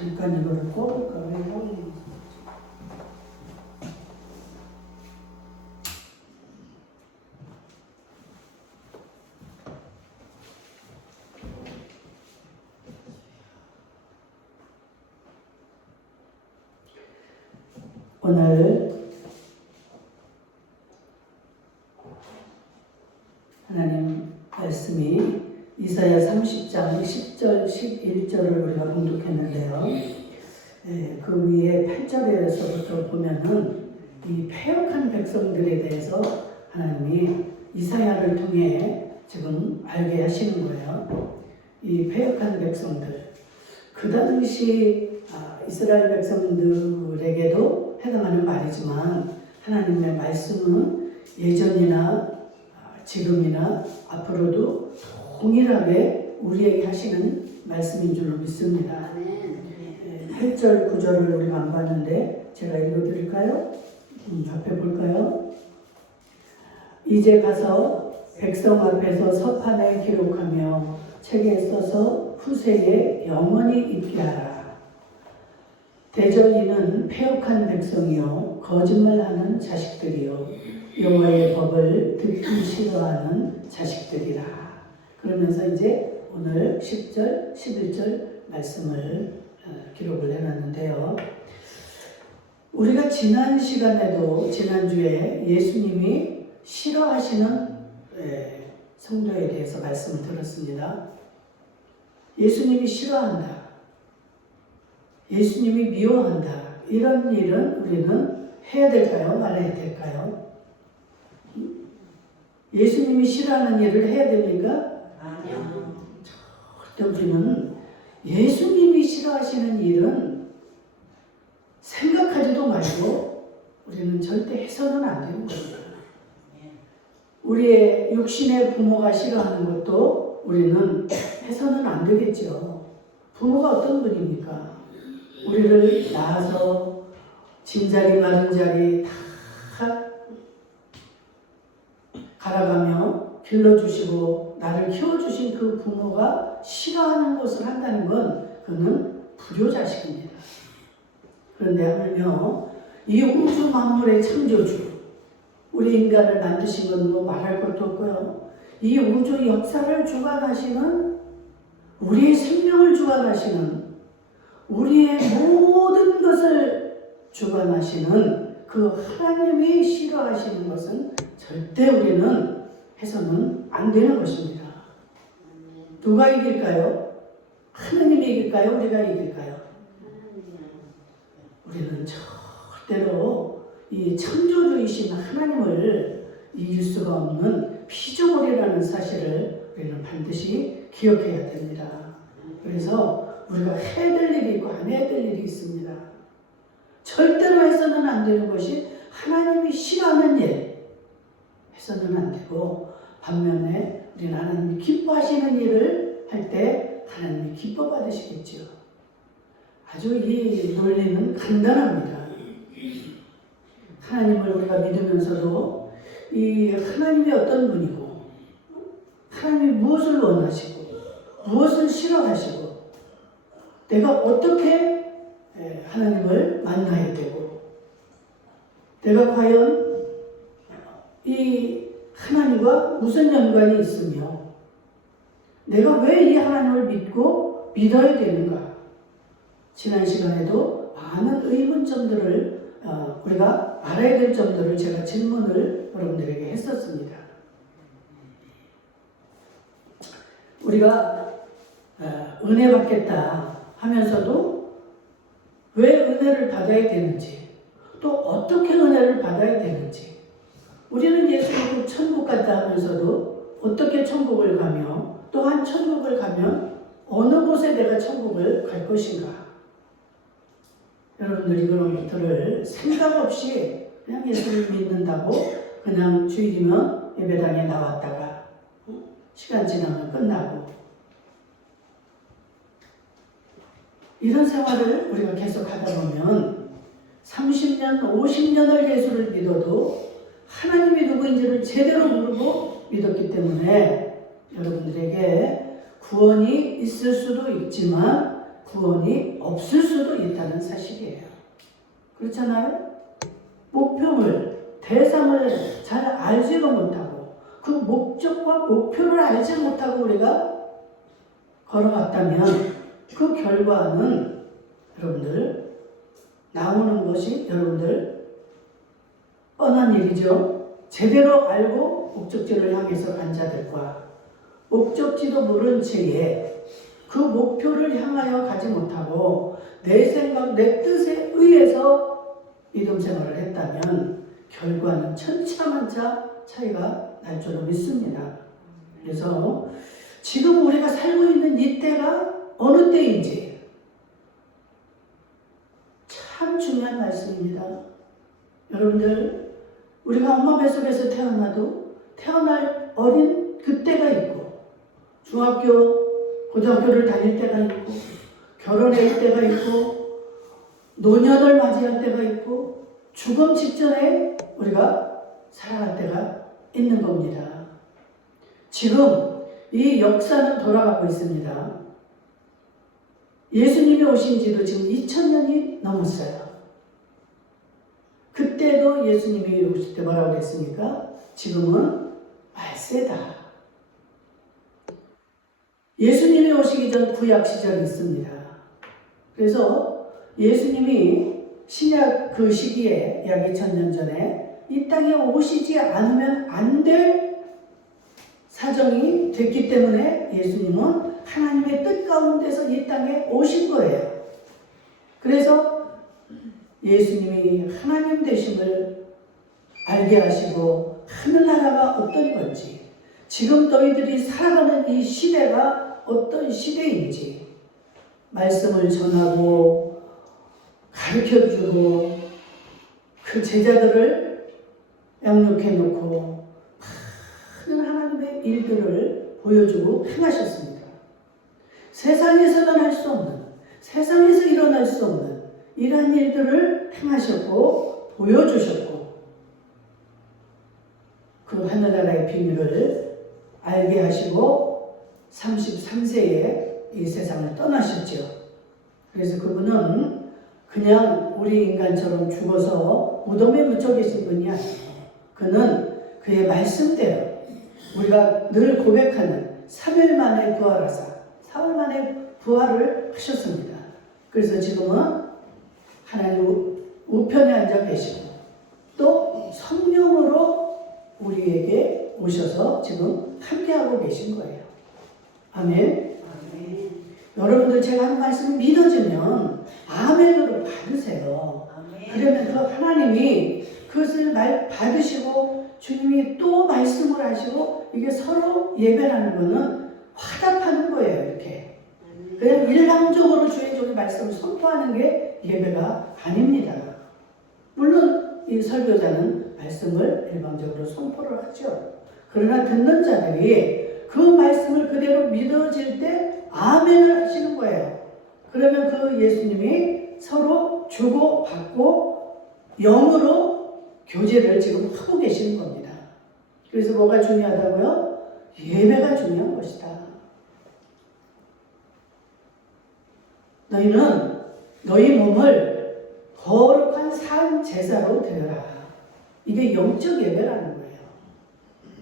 잠깐 이거를 꺼볼까? 왜 이러니? 오늘 하나님 말씀이 이사야 30장 10절, 11절을 우리가 봉독했는데요. 그 위에 8절에서부터 보면은 이 패역한 백성들에 대해서 하나님이 이사야를 통해 지금 알게 하시는 거예요. 이 패역한 백성들. 그 당시 이스라엘 백성들에게도 해당하는 말이지만 하나님의 말씀은 예전이나 지금이나 앞으로도 동일하게 우리에게 하시는 말씀인 줄로 믿습니다. 8절, 9절을 우리가 안 봤는데 제가 읽어드릴까요? 앞에 볼까요? 이제 가서 백성 앞에서 서판에 기록하며 책에 써서 후세에 영원히 있게 하라. 대저인은 패역한 백성이요 거짓말하는 자식들이요 여호와의 법을 듣기 싫어하는 자식들이라. 그러면서 이제 오늘 10절, 11절 말씀을 기록을 해놨는데요. 우리가 지난 시간에도 지난주에 예수님이 싫어하시는 성도에 대해서 말씀을 들었습니다. 예수님이 싫어한다. 예수님이 미워한다. 이런 일은 우리는 해야 될까요? 말아야 될까요? 예수님이 싫어하는 일을 해야 됩니까? 아니요. 절대 우리는 예수님이 싫어하시는 일은 생각하지도 말고 우리는 절대 해서는 안 되는 겁니다. 우리의 육신의 부모가 싫어하는 것도 우리는 해서는 안 되겠죠. 부모가 어떤 분입니까? 우리를 낳아서 진자리 마른자리 다 갈아가며 길러주시고 나를 키워주신 그 부모가 싫어하는 것을 한다는 건 그는 불효자식입니다. 그런데 하물며 이 우주 만물의 창조주, 우리 인간을 만드신 건 뭐 말할 것도 없고요. 이 우주 역사를 주관하시는, 우리의 생명을 주관하시는, 우리의 모든 것을 주관하시는 그 하나님이 싫어하시는 것은 절대 우리는 해서는 안 되는 것입니다. 누가 이길까요? 하나님이 이길까요? 우리가 이길까요? 우리는 절대로 이 창조주이신 하나님을 이길 수가 없는 피조물이라는 사실을 우리는 반드시 기억해야 됩니다. 그래서 우리가 해야 될 일이 있고 안 해야 될 일이 있습니다. 절대로 해서는 안 되는 것이 하나님이 싫어하는 일, 해서는 안 되고, 반면에 우리는 하나님이 기뻐하시는 일을 할 때 하나님이 기뻐 받으시겠죠. 아주 이 논리는 간단합니다. 하나님을 우리가 믿으면서도 이 하나님이 어떤 분이고, 하나님이 무엇을 원하시고, 무엇을 싫어하시고, 내가 어떻게 하나님을 만나야 되고, 내가 과연 이 하나님과 무슨 연관이 있으며 내가 왜 이 하나님을 믿고 믿어야 되는가? 지난 시간에도 많은 의문점들을 우리가 알아야 될 점들을 제가 질문을 여러분들에게 했었습니다. 우리가 은혜 받겠다 하면서도 왜 은혜를 받아야 되는지, 또 어떻게 은혜를 받아야 되는지, 우리는 예수 믿고 천국 갔다 하면서도 어떻게 천국을 가며, 또한 천국을 가면 어느 곳에 내가 천국을 갈 것인가. 여러분들이 그런 것들을 생각 없이 그냥 예수를 믿는다고 그냥 주일이면 예배당에 나왔다가 시간 지나면 끝나고, 이런 생활을 우리가 계속 하다 보면 30년, 50년을 예수를 믿어도 하나님이 누구인지를 제대로 모르고 믿었기 때문에 여러분들에게 구원이 있을 수도 있지만 구원이 없을 수도 있다는 사실이에요. 그렇잖아요? 목표물, 대상을 잘 알지도 못하고 그 목적과 목표를 알지 못하고 우리가 걸어갔다면 그 결과는 여러분들 나오는 것이 여러분들 뻔한 일이죠. 제대로 알고 목적지를 향해서 간 자들과 목적지도 모른 채에 그 목표를 향하여 가지 못하고 내 생각, 내 뜻에 의해서 믿음 생활을 했다면 결과는 천차만차 차이가 날 줄로 믿습니다. 그래서 지금 우리가 살고 있는 이 때가 어느 때인지 참 중요한 말씀입니다. 여러분들, 우리가 엄마 뱃속에서 태어나도 태어날 어린 그때가 있고 중학교, 고등학교를 다닐 때가 있고 결혼할 때가 있고 노년을 맞이할 때가 있고 죽음 직전에 우리가 살아갈 때가 있는 겁니다. 지금 이 역사는 돌아가고 있습니다. 예수님이 오신 지도 지금 2000년이 넘었어요. 그때도 예수님이 오실 때 뭐라고 그랬습니까? 지금은 말세다. 예수님이 오시기 전 구약 시절이 있습니다. 그래서 예수님이 신약 그 시기에 약 2000년 전에 이 땅에 오시지 않으면 안 될 사정이 됐기 때문에 예수님은 하나님의 뜻 가운데서 이 땅에 오신 거예요. 그래서 예수님이 하나님 되심을 알게 하시고 하늘나라가 어떤 건지 지금 너희들이 살아가는 이 시대가 어떤 시대인지 말씀을 전하고 가르쳐주고 그 제자들을 양육해 놓고 많은 하나님의 일들을 보여주고 행하셨습니다. 세상에서는 할 수 없는, 세상에서 일어날 수 없는 이러한 일들을 행하셨고 보여주셨고 그 하늘나라의 비밀을 알게 하시고 33세에 이 세상을 떠나셨죠. 그래서 그분은 그냥 우리 인간처럼 죽어서 무덤에 묻혀 계신 분이 아니고 그는 그의 말씀대로 우리가 늘 고백하는 3일 만에 부활하사 4일 만에 부활을 하셨습니다. 그래서 지금은 하나님 우편에 앉아 계시고 또 성령으로 우리에게 오셔서 지금 함께하고 계신 거예요. 아멘. 아멘. 여러분들 제가 하는 말씀이 믿어지면 아멘으로 받으세요. 아멘. 그러면 그 하나님이 그것을 받으시고 주님이 또 말씀을 하시고 이게 서로 예배라는 거는 화답하는 거예요. 이렇게 그냥 일방적으로 주의 종의 말씀을 선포하는 게 예배가 아닙니다. 물론 이 설교자는 말씀을 일방적으로 선포를 하죠. 그러나 듣는 자들이 그 말씀을 그대로 믿어질 때 아멘을 하시는 거예요. 그러면 그 예수님이 서로 주고받고 영으로 교제를 지금 하고 계시는 겁니다. 그래서 뭐가 중요하다고요? 예배가 중요한 것이다. 너희는 너희 몸을 거룩한 산 제사로 드려라. 이게 영적 예배라는 거예요.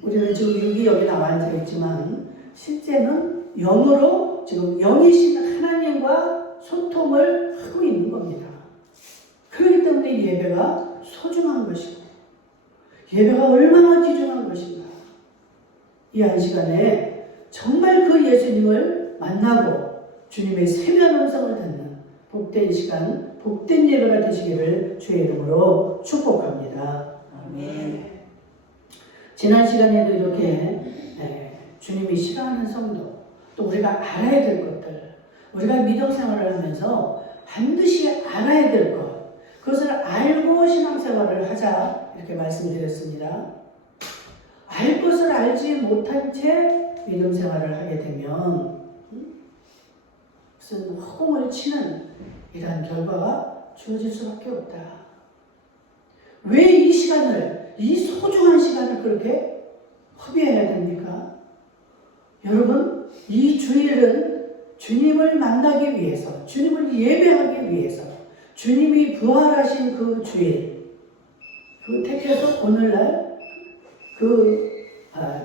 우리는 지금 여기 나와 앉아 있지만 실제는 영으로 지금 영이신 하나님과 소통을 하고 있는 겁니다. 그렇기 때문에 예배가 소중한 것이고 예배가 얼마나 귀중한 것인가. 이 한 시간에 정말 그 예수님을 만나고 주님의 세미한 음성을 듣는 복된 시간, 복된 예배가 되시기를 주의 이름으로 축복합니다. 아멘. 지난 시간에도 이렇게 주님이 싫어하는 성도, 또 우리가 알아야 될 것들, 우리가 믿음 생활을 하면서 반드시 알아야 될 것, 그것을 알고 신앙생활을 하자 이렇게 말씀드렸습니다. 알 것을 알지 못한 채 믿음 생활을 하게 되면 무슨 허공을 치는 이러한 결과가 주어질 수밖에 없다. 왜 이 시간을, 이 소중한 시간을 그렇게 허비해야 됩니까? 여러분, 이 주일은 주님을 만나기 위해서, 주님을 예배하기 위해서, 주님이 부활하신 그 주일, 그 택해서 오늘날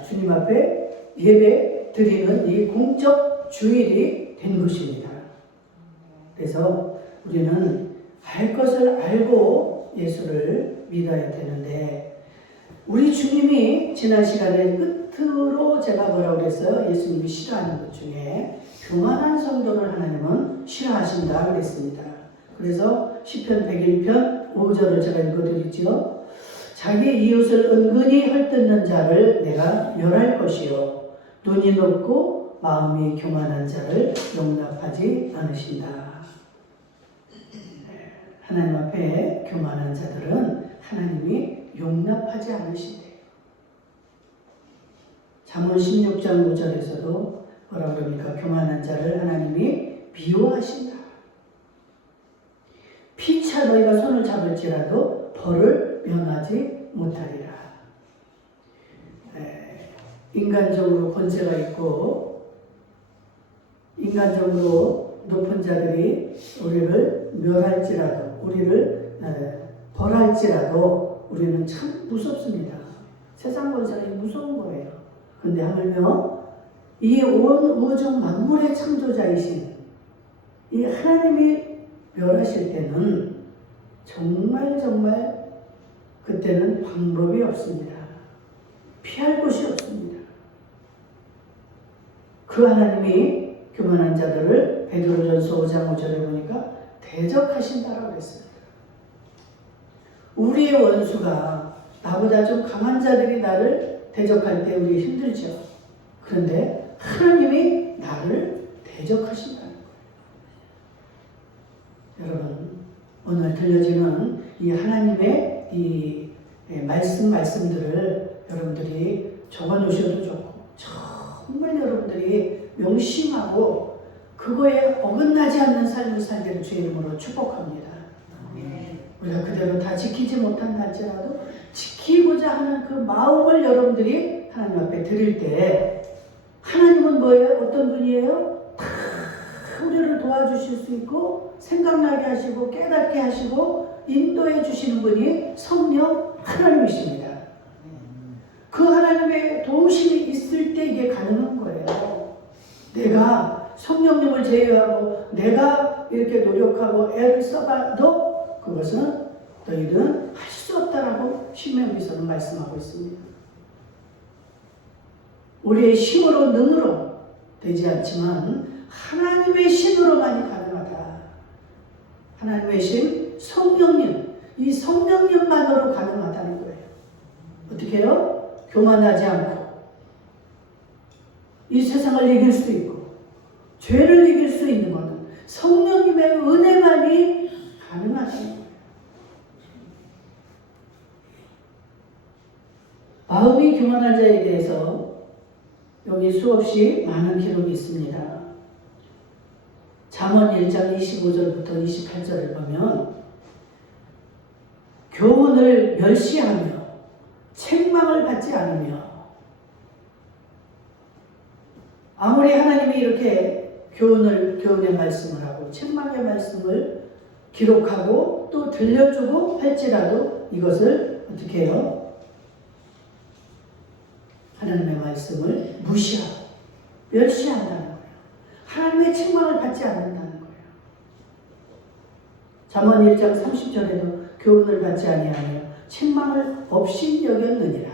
주님 앞에 예배 드리는 이 공적 주일이 된 것입니다. 그래서 우리는 알 것을 알고 예수를 믿어야 되는데, 우리 주님이 지난 시간에 끝으로 제가 뭐라고 그랬어요? 예수님이 싫어하는 것 중에 교만한 성도를 하나님은 싫어하신다 그랬습니다. 그래서 시편 101편 5절을 제가 읽어드리죠. 자기 이웃을 은근히 헐뜯는 자를 내가 멸할 것이요, 눈이 높고 마음이 교만한 자를 용납하지 않으신다. 하나님 앞에 교만한 자들은 하나님이 용납하지 않으신대요. 잠언 16장 9절에서도 뭐라 그럽니까? 교만한 자를 하나님이 미워하신다. 피차 너희가 손을 잡을지라도 벌을 면하지 못하리라. 인간적으로 권세가 있고 인간적으로 높은 자들이 우리를 멸할지라도, 우리를 벌할지라도 우리는 참 무섭습니다. 세상 권세가 무서운 거예요. 근데 하물며 이 온 우주 만물의 창조자이신 이 하나님이 멸하실 때는 정말 그때는 방법이 없습니다. 피할 곳이 없습니다. 그 하나님이 교만한 자들을 베드로전서 5장 5절에 보니까 대적하신다라고 했습니다. 우리의 원수가, 나보다 좀 강한 자들이 나를 대적할 때 우리 힘들죠. 그런데 하나님이 나를 대적하신다는 거예요. 여러분, 오늘 들려지는 이 하나님의 이 말씀들을 여러분들이 적어놓으셔도 좋고, 정말 여러분들이 명심하고 그거에 어긋나지 않는 삶을 살기를 주의 이름으로 축복합니다. 우리가 그대로 다 지키지 못한다 할지라도 지키고자 하는 그 마음을 여러분들이 하나님 앞에 드릴 때, 하나님은 뭐예요? 어떤 분이에요? 다 우리를 도와주실 수 있고 생각나게 하시고 깨닫게 하시고 인도해 주시는 분이 성령 하나님이십니다. 그 하나님의 도우심이 있을 때 이게 가능한 거예요. 내가 성령님을 제외하고 내가 이렇게 노력하고 애를 써봐도 그것은 너희는 할 수 없다라고 신명기서는 말씀하고 있습니다. 우리의 힘으로 능으로 되지 않지만 하나님의 신으로만이 가능하다. 하나님의 신, 성령님, 이 성령님만으로 가능하다는 거예요. 어떻게 해요? 교만하지 않고 이 세상을 이길 수 있고 죄를 이길 수 있는 것은 성령님의 은혜만이 가능하다는 거예요. 마음이 교만한 자에 대해서 여기 수없이 많은 기록이 있습니다. 잠언 1장 25절부터 28절을 보면 교훈을 멸시하며 책망을 받지 않으며, 아무리 하나님이 이렇게 교훈의 말씀을 하고 책망의 말씀을 기록하고 또 들려주고 할지라도 이것을 어떻게 해요? 하나님의 말씀을 무시하고 멸시한다는 거예요. 하나님의 책망을 받지 않는다는 거예요. 잠언 1장 30절에도 교훈을 받지 아니하며 책망을 없이 여겼느니라.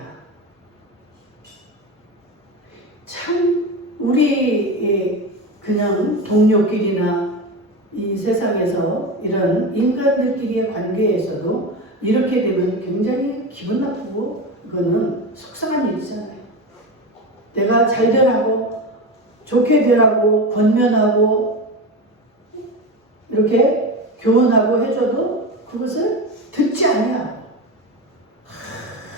참 우리 그냥 동료끼리나 이 세상에서 이런 인간들끼리의 관계에서도 이렇게 되면 굉장히 기분 나쁘고 이거는 속상한 일이잖아요. 내가 잘 되라고, 좋게 되라고, 권면하고 이렇게 교훈하고 해줘도 그것을 듣지 아니하고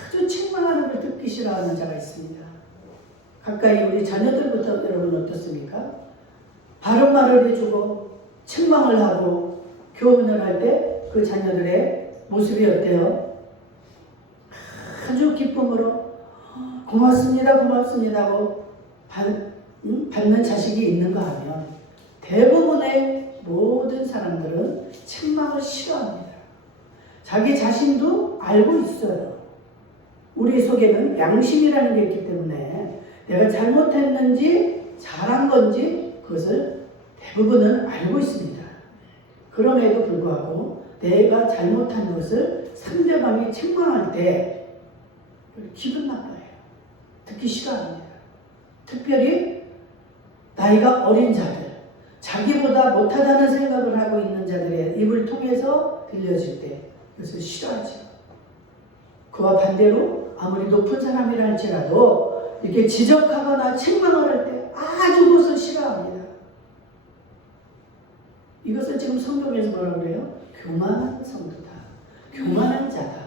아주 책망하는 걸 듣기 싫어하는 자가 있습니다. 가까이 우리 자녀들부터 여러분 어떻습니까? 바른 말을 해주고 책망을 하고 교훈을 할 때 그 자녀들의 모습이 어때요? 아주 기쁨으로 고맙습니다, 고맙습니다 하고 받는 자식이 있는가 하면 대부분의 모든 사람들은 책망을 싫어합니다. 자기 자신도 알고 있어요. 우리 속에는 양심이라는 게 있기 때문에 내가 잘못했는지 잘한 건지 그것을 대부분은 알고 있습니다. 그럼에도 불구하고 내가 잘못한 것을 상대방이 책망할 때 기분 나빠요. 듣기 싫어합니다. 특별히 나이가 어린 자들, 자기보다 못하다는 생각을 하고 있는 자들의 입을 통해서 들려질 때 그것을 싫어하죠. 그와 반대로 아무리 높은 사람이라 할지라도 이렇게 지적하거나 책망을 할 때 아주 그것을 싫어합니다. 이것을 지금 성경에서 뭐라고 그래요? 교만한 성도다. 교만한 자다.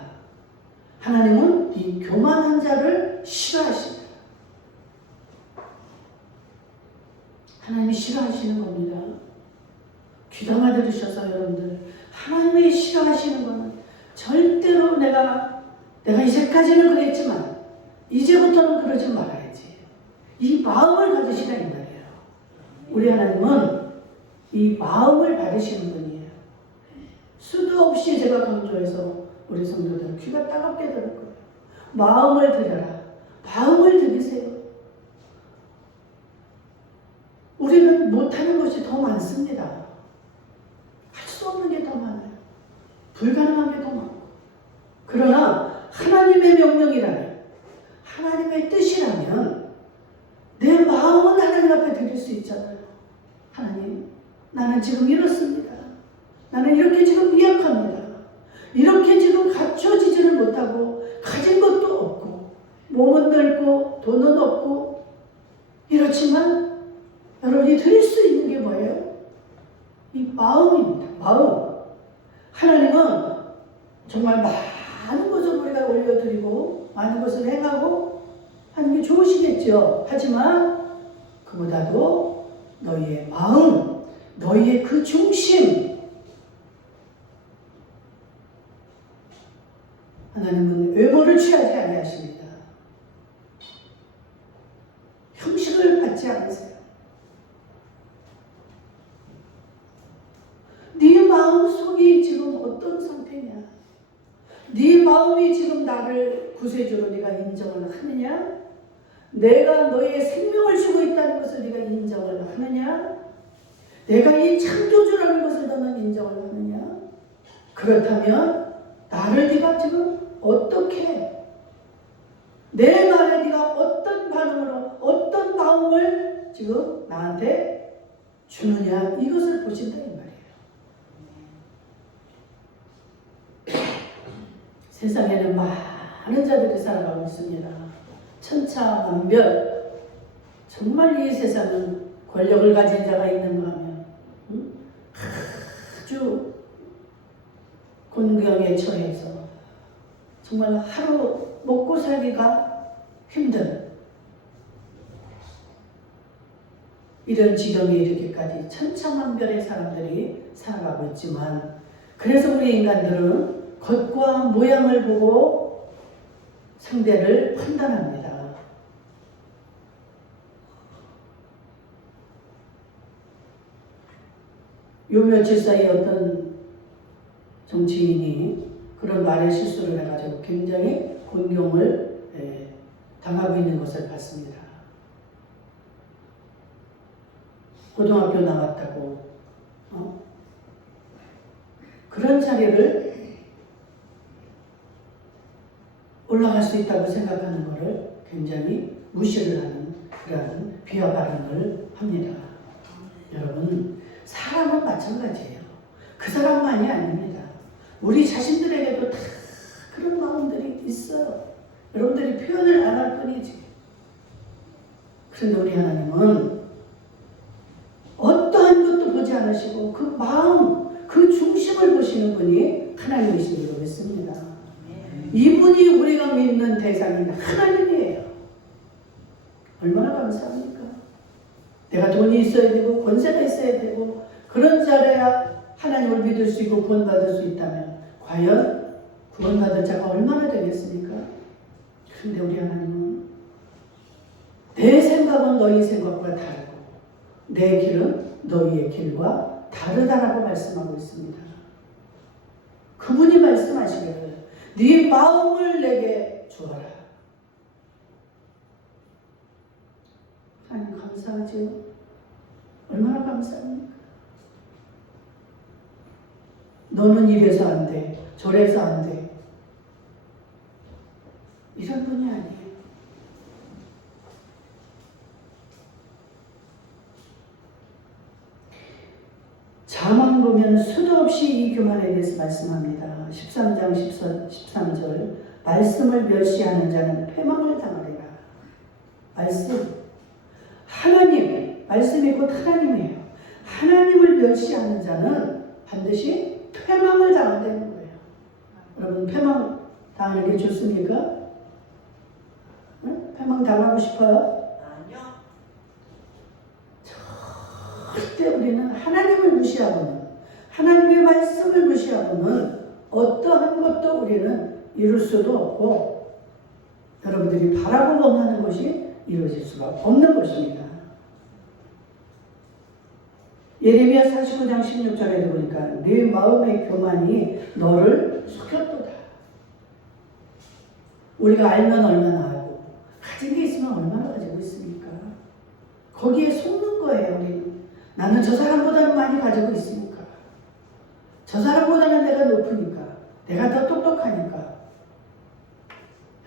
하나님은 이 교만한 자를 싫어하십니다. 하나님이 싫어하시는 겁니다. 귀담아 들으셔서 여러분들, 하나님이 싫어하시는 것은 절대로 내가 이제까지는 그랬지만 이제부터는 그러지 말아야지. 이 마음을 가지시라 이 말이에요. 우리 하나님은 이 마음을 받으시는 분이에요. 수도 없이 제가 강조해서 우리 성도들 귀가 따갑게 들을 거예요. 마음을 들여라. 마음을 들이세요. 우리는 못하는 것이 더 많습니다. 할 수 없는 게 더 많아요. 불가능한 게 더 많고. 그러나 하나님의 명령이라면, 하나님의 뜻이라면 내 마음은 하나님 앞에 드릴 수 있잖아요. 하나님, 나는 지금 이렇습니다. 나는 이렇게 지금 미약합니다. 이렇게 지금 갖춰지지를 못하고 가진 것도 없고 몸은 넓고 돈은 없고 이렇지만 여러분이 드릴 수 있는 게 뭐예요? 이 마음입니다. 마음. 하나님은 정말 많은 것을 우리가 올려드리고 많은 것을 행하고 하는 게 좋으시겠죠. 하지만 그보다도 너희의 마음, 너희의 그 중심, 하나님은 외모를 취하지 아니하십니다. 형식을 받지 않으세요. 네 마음속이 지금 어떤 상태냐? 네 마음이 지금 나를 구세주로 네가 인정을 하느냐? 내가 너의 생명을 주고 있다는 것을 네가 인정을 하느냐? 내가 이 창조주라는 것을 너는 인정을 하느냐? 그렇다면 나를 네가 지금 어떻게, 내 말에 네가 어떤 반응으로 어떤 마음을 지금 나한테 주느냐, 이것을 보신다 이 말이에요. 세상에는 많은 자들이 살아가고 있습니다. 천차만별. 정말 이 세상은 권력을 가진 자가 있는가 하면 아주 곤경에 처해서 정말 하루 먹고 살기가 힘든 이런 지경에 이르기까지 천차만별의 사람들이 살아가고 있지만, 그래서 우리 인간들은 겉과 모양을 보고 상대를 판단합니다. 요 며칠 사이에 어떤 정치인이 그런 말에 실수를 해가지고 굉장히 곤경을 당하고 있는 것을 봤습니다. 고등학교 나왔다고 그런 자리를 올라갈 수 있다고 생각하는 것을 굉장히 무시를 하는 그런 비하 발언을 합니다. 여러분, 사람은 마찬가지예요. 그 사람만이 아닙니다. 우리 자신들에게도 다 그런 마음들이 있어요. 여러분들이 표현을 안 할 뿐이지. 그런데 우리 하나님은 어떠한 것도 보지 않으시고 그 마음, 그 중심을 보시는 분이 하나님이신 줄로 믿습니다. 이분이 우리가 믿는 대상인 하나님이에요. 얼마나 감사합니까? 내가 돈이 있어야 되고 권세가 있어야 되고 그런 자라야 하나님을 믿을 수 있고 구원받을 수 있다면 과연 구원받을 자가 얼마나 되겠습니까? 그런데 우리 하나님은 내 생각은 너희 생각과 다르고 내 길은 너희의 길과 다르다라고 말씀하고 있습니다. 그분이 말씀하시기를 네 마음을 내게 주어라. 하나님 감사하죠. 얼마나 감사합니까? 너는 이래서 안 돼, 저래서 안 돼. 이런 분이 아니에요. 자만 보면 수도 없이 이 교만에 대해서 말씀합니다. 13장 13절 말씀을 멸시하는 자는 패망을 당하리라. 말씀, 하나님, 말씀이 곧 하나님이에요. 하나님을 멸시하는 자는 반드시 패망을 당한다는 거예요. 여러분 패망 당하는 게 좋습니까? 응? 패망 당하고 싶어요? 아니요. 절대 우리는 하나님을 무시하고는, 하나님의 말씀을 무시하고는 어떠한 것도 우리는 이룰 수도 없고 여러분들이 바라고 원하는 것이 이루어질 수가 없는 것입니다. 예레미야 49장 16절에 보니까 네 마음의 교만이 너를 속였도다. 우리가 알면 얼마나 알고 가진 게 있으면 얼마나 가지고 있습니까? 거기에 속는 거예요. 우리는. 나는 저 사람보다는 많이 가지고 있으니까, 저 사람보다는 내가 높으니까, 내가 더 똑똑하니까.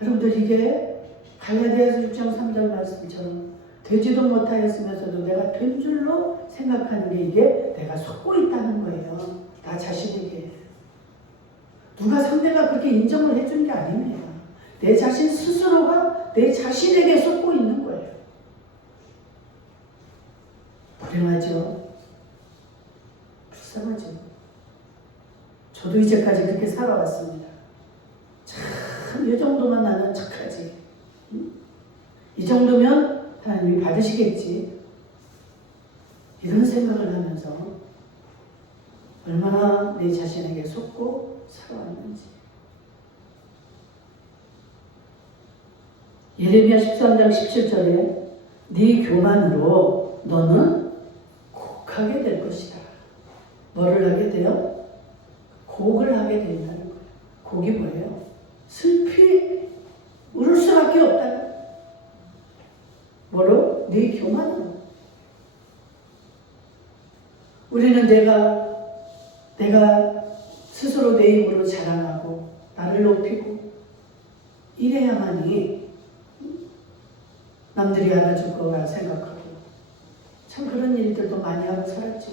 여러분들 이게 갈라디아서 6장 3절 말씀처럼 되지도 못하였으면서도 내가 된 줄로 생각하는 게 이게 내가 속고 있다는 거예요. 나 자신에게. 누가 상대가 그렇게 인정을 해준 게 아닙니다. 내 자신 스스로가 내 자신에게 속고 있는 거예요. 불행하죠. 불쌍하죠. 저도 이제까지 그렇게 살아왔습니다. 참, 이 정도만 나는 착하지. 이 정도면 하나님이 받으시겠지. 이런 생각을 하면서 얼마나 내 자신에게 속고 살아왔는지. 예레미야 13장 17절에 네 교만으로 너는 곡하게 될 것이다. 뭐를 하게 돼요? 곡을 하게 된다는 거예요. 곡이 뭐예요? 슬피 울을 수밖에 없다는. 뭐로? 네 교만으로. 우리는 내가 스스로 내 입으로 자랑하고 나를 높이고 이래야만이 남들이 알아줄 거라 생각하고 참 그런 일들도 많이 하고 살았죠.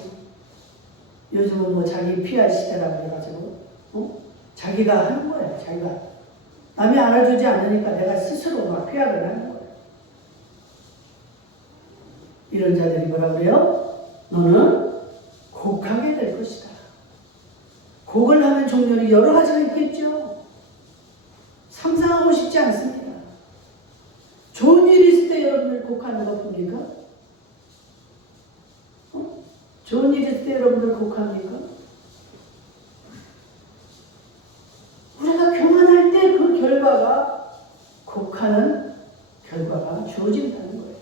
요즘은 뭐 자기 PR 시대라고 해가지고 자기가 하는 거예요. 자기가 남이 알아주지 않으니까 내가 스스로 막 PR을 하는 거예요. 이런 자들이 뭐라 그래요? 너는 곡하게 될 것이다. 곡을 하는 종류는 여러 가지가 있겠죠. 상상하고 싶지 않습니다. 좋은 일이 있을 때 여러분들 곡하는 거 봅니까? 좋은 일이 있을 때 여러분들 곡합니까? 우리가 교만할 때 그 결과가, 곡하는 결과가 주어진다는 거예요.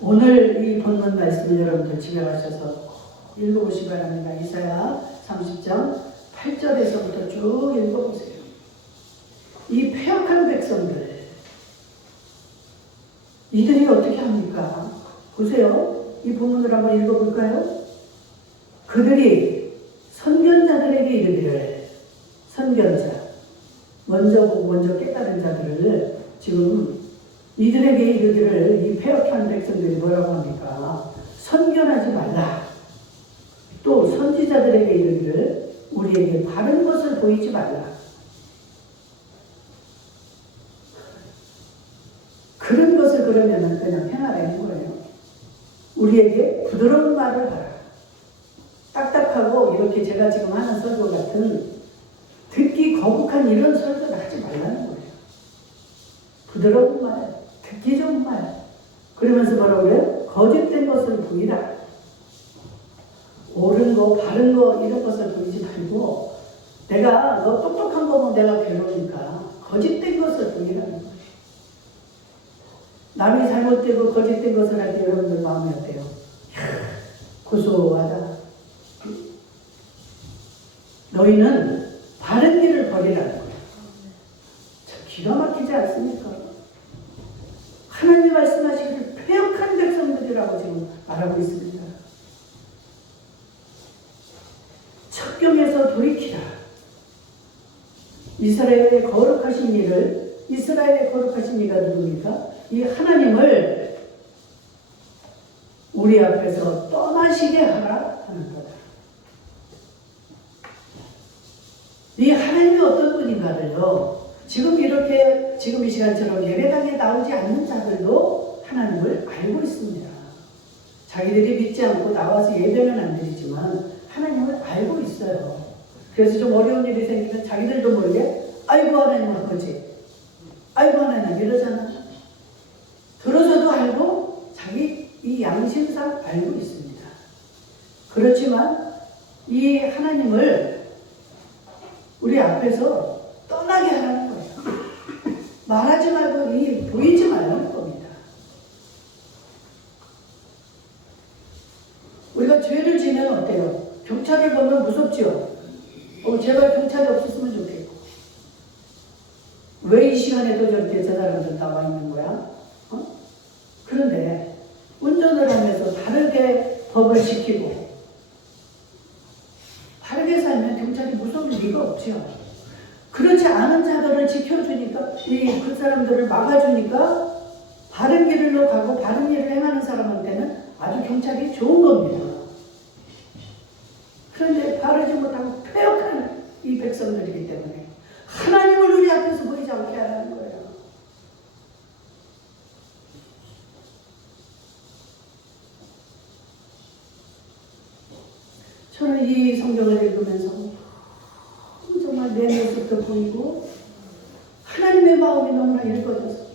오늘 이 본문 말씀을 여러분들 집에 가셔서 읽어보시기 바랍니다. 이사야 30장 8절에서부터 쭉 읽어보세요. 이 패역한 백성들, 이들이 어떻게 합니까? 보세요. 이 본문을 한번 읽어볼까요? 그들이 선견자들에게 이르기를, 선견자, 먼저 보고 먼저 깨달은 자들을 지금 이들에게 이르기를, 이 패역한 백성들이 뭐라고 합니까? 선견하지 말라. 또 선지자들에게 이르기를 우리에게 바른 것을 보이지 말라. 그런 것을 그러면 그냥 행하라는 거예요. 우리에게 부드러운 말을 하라. 딱딱하고 이렇게 제가 지금 하는 설교 같은 듣기 거북한 이런 설교를 하지 말라는 거예요. 부드러운 말, 듣기 좋은 말. 그러면서 뭐라고 그래요? 거짓된 것을 보이라. 옳은 거, 바른 거 이런 것을 보이지 말고 내가 너 똑똑한 거면 내가 괴로우니까 거짓된 것을 보이라는 거예요. 남이 잘못되고 거짓된 것을 할 때 여러분들 마음이 어때요? 고소하다. 너희는 바른 길을 버리라는 거예요. 참 기가 막히지 않습니까? 하나님 말씀하시기를 패역한 백성들이라고 지금 말하고 있습니다. 첩경에서 돌이키라. 이스라엘의 거룩하신 이가 누굽니까? 이 하나님을 우리 앞에서 떠나시게 하라 하는 거다. 이 하나님이 어떤 분인가를요, 지금 이 시간처럼 예배당에 나오지 않는 자들도 하나님을 알고 있습니다. 자기들이 믿지 않고 나와서 예배는 안 드리지만 하나님을 알고 있어요. 그래서 좀 어려운 일이 생기면 자기들도 모르게 아이고 하나님 아버지, 아이고 하나님 이러잖아. 들어서도 알고 자기 이 양심상 알고 있습니다. 그렇지만 이 하나님을 우리 앞에서 떠나게 하라는 거예요. 말하지 말고 보이지 말라는 겁니다. 우리가 죄를 지면 어때요? 경찰을 보면 무섭죠? 제발 경찰이 없었으면 좋겠고. 왜 이 시간에도 저렇게 저 사람들 나와 있는 거야? 그런데 운전을 하면서 다르게 법을 지키고 다르게 살면 경찰이 무서울 리가 없죠. 그렇지 않은 자들을 지켜주니까, 그 사람들을 막아주니까 바른 길로 가고 바른 일을 행하는 사람한테는 아주 경찰이 좋은 겁니다. 그런데 바르지 못하고 패역한 이 백성들이기 때문에 하나님을 우리 앞에서 보이지 않게 하라는 거예요. 저는 이 성경을 읽으면서 정말 내 모습도 보이고 하나님의 마음이 너무나 읽어져서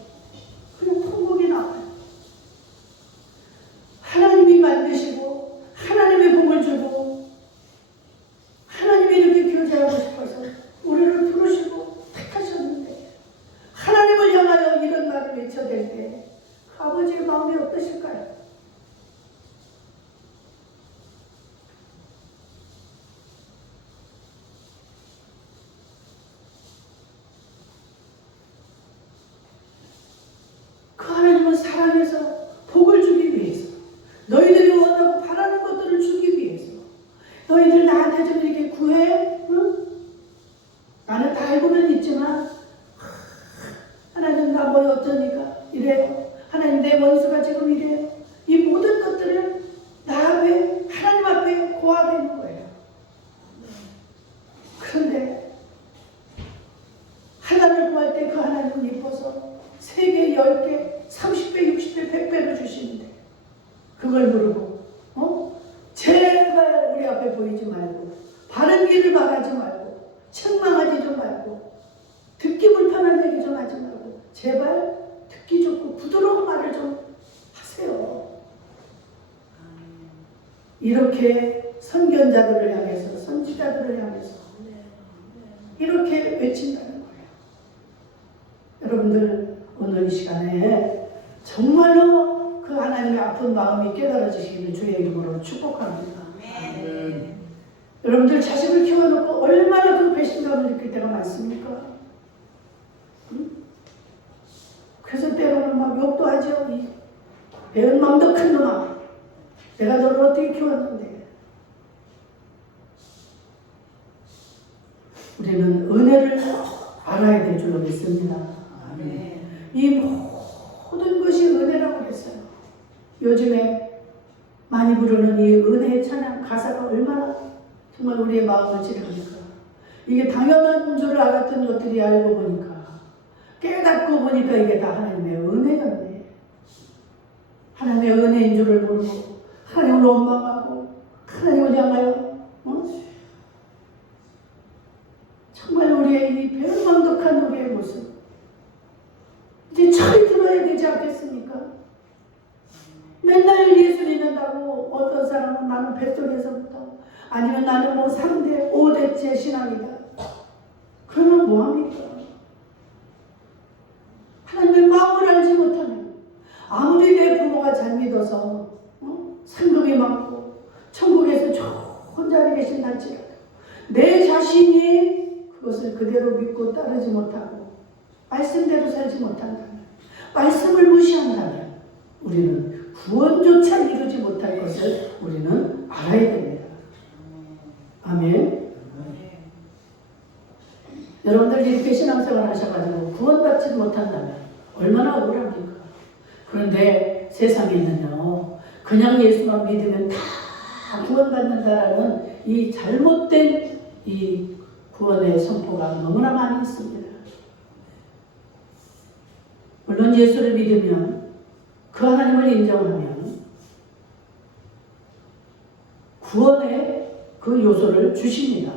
그냥 통곡이 나와요. 하나님이 만드시고 하나님의 복을 주고 하나님이 이렇게 교제하고 싶어서 우리를 부르시고 택하셨는데 하나님을 향하여 이런 말을 외쳐댈 때 아버지의 마음이 어떠실까요? 그 하나님은 사랑해서 복을 주기 위해서, 너희들이 원하고 바라는 것들을 주기 위해서, 너희들 나한테 좀 이렇게 구해? 응? 나는 다 알고는 있지만 하나님 나 뭐 어쩌니까 이래요. 하나님 내 원수가 지금 이래요. 이 모든 것들을 나 앞에, 하나님 앞에 고하되는 거예요. 그런데 하나님을 구할 때 그 하나님은 이뻐서 3개, 10개, 30배, 60배, 100배를 주시는데 그걸 모르고 제발 우리 앞에 보이지 말고 바른 길을 말하지 말고 책망하지 좀 말고 듣기 불편한 얘기 좀 하지 말고 제발 듣기 좋고 부드러운 말을 좀 하세요. 이렇게 선견자들을 향해서, 선지자들을 향해서 이렇게 외친다는 거예요. 여러분들 오늘 이 시간에 정말로 그 하나님의 아픈 마음이 깨달아지시기를 주의 이름으로 축복합니다. 여러분들 자식을 키워놓고 얼마나 그 배신감을 느낄 때가 많습니까? 응? 그래서 때로는 막 욕도 하죠. 이 배은 망덕한 놈아, 내가 너를 어떻게 키웠는데. 우리는 은혜를 알아야 될 줄로 믿습니다. 이 모든 것이 은혜라고 했어요. 요즘에 많이 부르는 이 은혜의 찬양 가사가 얼마나 정말 우리의 마음을 찌릅니까? 이게 당연한 줄 알았던 것들이 알고 보니까, 깨닫고 보니까 이게 다 하나님의 은혜였네. 하나님의 은혜인 줄을 모르고 하나님을 원망하고 하나님을 향하여 정말 우리의 이 배은망덕한 우리의 모습 이제 철이 들어야 되지 않겠습니까? 맨날 예수 믿는다고 어떤 사람은 나는 뱃속에서부터, 아니면 나는 뭐 3대, 5대째 신앙이다. 그러면 뭐합니까? 하나님의 마음을 알지 못하면, 아무리 내 부모가 잘 믿어서 상급이 많고 천국에서 좋은 자리에 계신다할지라도 내 자신이 그것을 그대로 믿고 따르지 못하고 말씀대로 살지 못한다면, 말씀을 무시한다면 우리는 구원조차 이루지 못할 것을 우리는 알아야 됩니다. 아멘. 여러분들 이렇게 신앙생활 하셔가지고 구원받지 못한다면 얼마나 억울합니까? 그런데 세상에는요, 그냥 예수만 믿으면 다 구원받는다라는 이 잘못된 이 구원의 선포가 너무나 많이 있습니다. 물론 예수를 믿으면, 그 하나님을 인정하면 구원의 그 요소를 주십니다.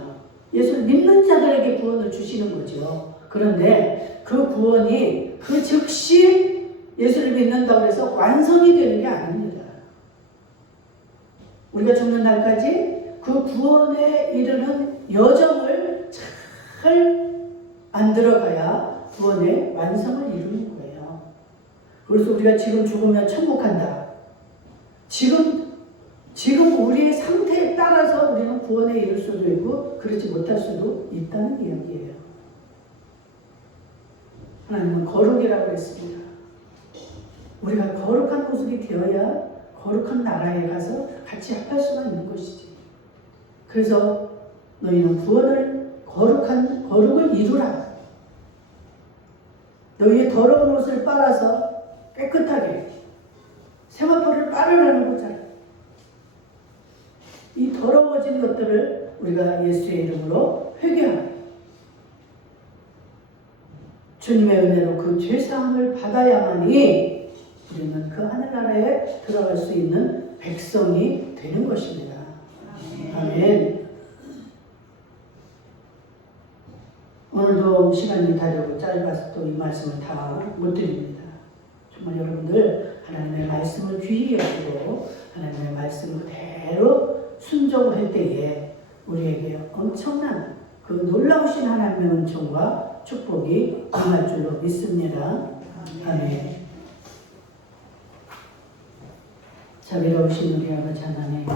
예수를 믿는 자들에게 구원을 주시는 거죠. 그런데 그 구원이 그 즉시 예수를 믿는다고 해서 완성이 되는 게 아닙니다. 우리가 죽는 날까지 그 구원에 이르는 여정을 잘 만들어가야 구원의 완성을 이루는 거예요. 그래서 우리가 지금 죽으면 천국 간다. 지금 우리의 상태에 따라서 우리는 구원에 이를 수도 있고 그렇지 못할 수도 있다는 이야기예요. 하나님은 거룩이라고 했습니다. 우리가 거룩한 모습이 되어야 거룩한 나라에 가서 같이 합할 수가 있는 것이지. 그래서 너희는 거룩을 이루라. 너희의 더러운 옷을 빨아서 깨끗하게 세마포를 빨으라는 거잖아. 이 더러워진 것들을 우리가 예수의 이름으로 회개하라. 주님의 은혜로 그 죄사함을 받아야만이 우리는 그 하늘나라에 들어갈 수 있는 백성이 되는 것입니다. 아멘. 오늘도 시간이 다르고 짧아서 또 이 말씀을 다 못 드립니다. 정말 여러분들 하나님의 말씀을 귀히 여기고 하나님의 말씀 그대로 순종할 때에 우리에게 엄청난 그 놀라우신 하나님의 은총과 축복이 임할 줄로 믿습니다. 아멘. 자비로우신 우리 아버지 하나님,